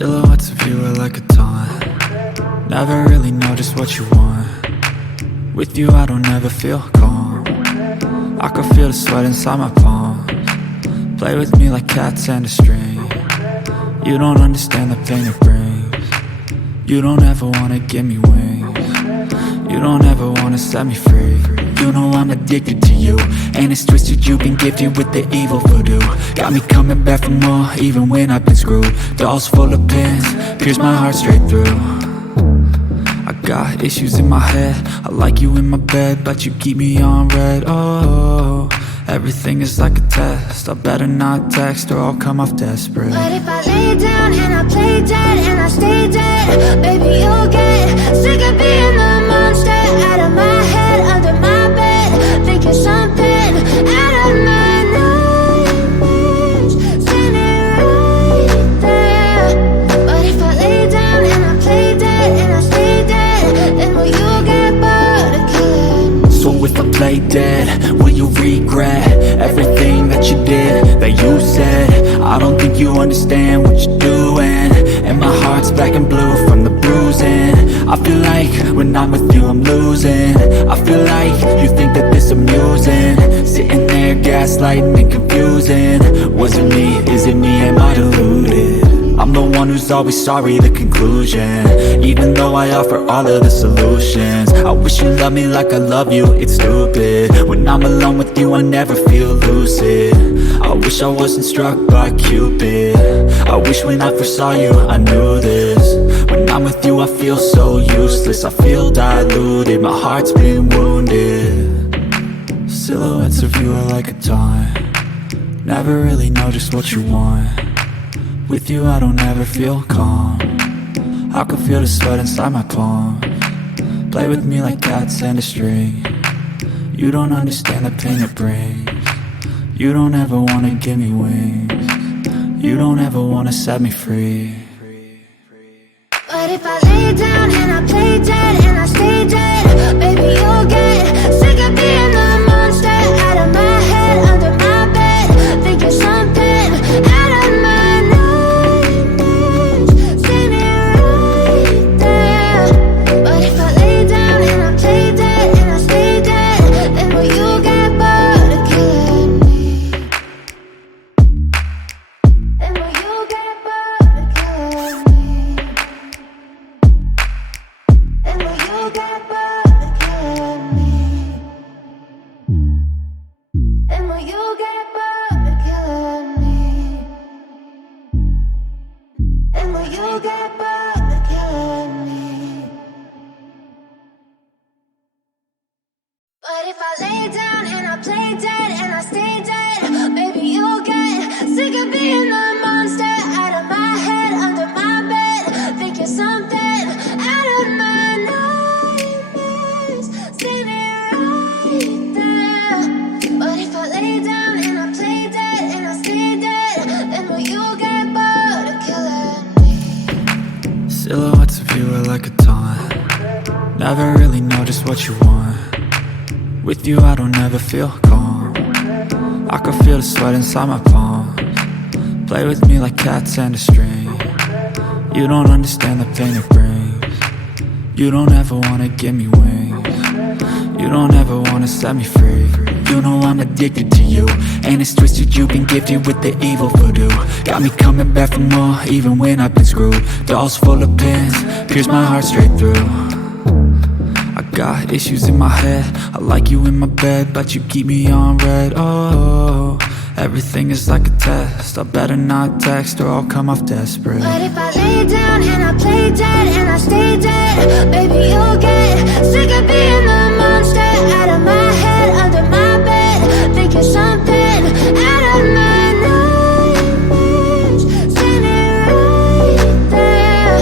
Silhouettes of you are like a taunt. Never really know just what you want. With you I don't ever feel calm. I can feel the sweat inside my palms. Play with me like cats and a string. You don't understand the pain it brings. You don't ever wanna give me wings. You don't ever wanna set me free. You know I'm addicted to you, and it's twisted, you've been gifted with the evil voodoo. Got me coming back for more, even when I've been screwed. Dolls full of pins, pierce my heart straight through. I got issues in my head, I like you in my bed, but you keep me on red. Oh, everything is like a test, I better not text or I'll come off desperate. But if I lay down and I play dead and I stay dead, baby you'll get sick of being the monster out of my head, under my bed, thinking something out of my nightmares, standing right there. But if I lay down and I play dead and I stay dead, then will you get bored of killing me? So if I play dead, will you regret everything that you did, that you said? I don't think you understand what you're doing, and my heart's black and blue from the bruising. I feel like when I'm with you I'm losing. I feel like you think that this amusing, sitting there gaslighting and confusing. Was it me? Is it me? Am I deluded? I'm the one who's always sorry, the conclusion, even though I offer all of the solutions. I wish you loved me like I love you, it's stupid. When I'm alone with you I never feel lucid. I wish I wasn't struck by Cupid. I wish when I first saw you I knew this. When I'm with you I feel so useless, I feel diluted, my heart's been wounded. Silhouettes of you are like a taunt. Never really know just what you want. With you I don't ever feel calm. I can feel the sweat inside my palms. Play with me like cats and a string. You don't understand the pain it brings. You don't ever wanna give me wings. You don't ever wanna set me free. But if I lay down and I play dead and I stay dead, baby you'll get sick of being the monster out of my head, under my bed, thinking something out of my nightmares, standing right there. But if I lay down and I play dead and I stay dead, then will you get bored of killing me? Then will you get bored of killing me? Then will you get bored of killing me? Then will you get bored of killing me? Then will you get bored of killing me? But if I lay down and I play dead and I stay dead, baby you'll get sick of being the monster out of my head, under my bed, thinking something out of my nightmares, standing right there. But if I lay down and I play dead and I stay dead, then will you get bored of killing me? Silhouettes of you are like a taunt. Never really know just what you want. With you I don't ever feel calm. I can feel the sweat inside my palms. Play with me like cats and a string. You don't understand the pain it brings. You don't ever wanna give me wings. You don't ever wanna set me free. You know I'm addicted to you, and it's twisted, you've been gifted with the evil voodoo. Got me coming back for more, even when I've been screwed. Dolls full of pins, pierce my heart straight through. I got issues in my head, I like you in my bed, but you keep me on red. Oh, everything is like a test, I better not text or I'll come off desperate. But if I lay down and I play dead and I stay dead, baby you'll get sick of being the monster out of my head, under my bed, thinking something out of my nightmares, standing right there.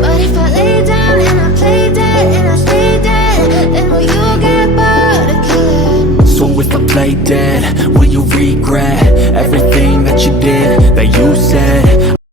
But if I lay down and I play dead and I stay dead, then will you get bored of killing me? So if I play dead, will you regret everything that you did, that you said?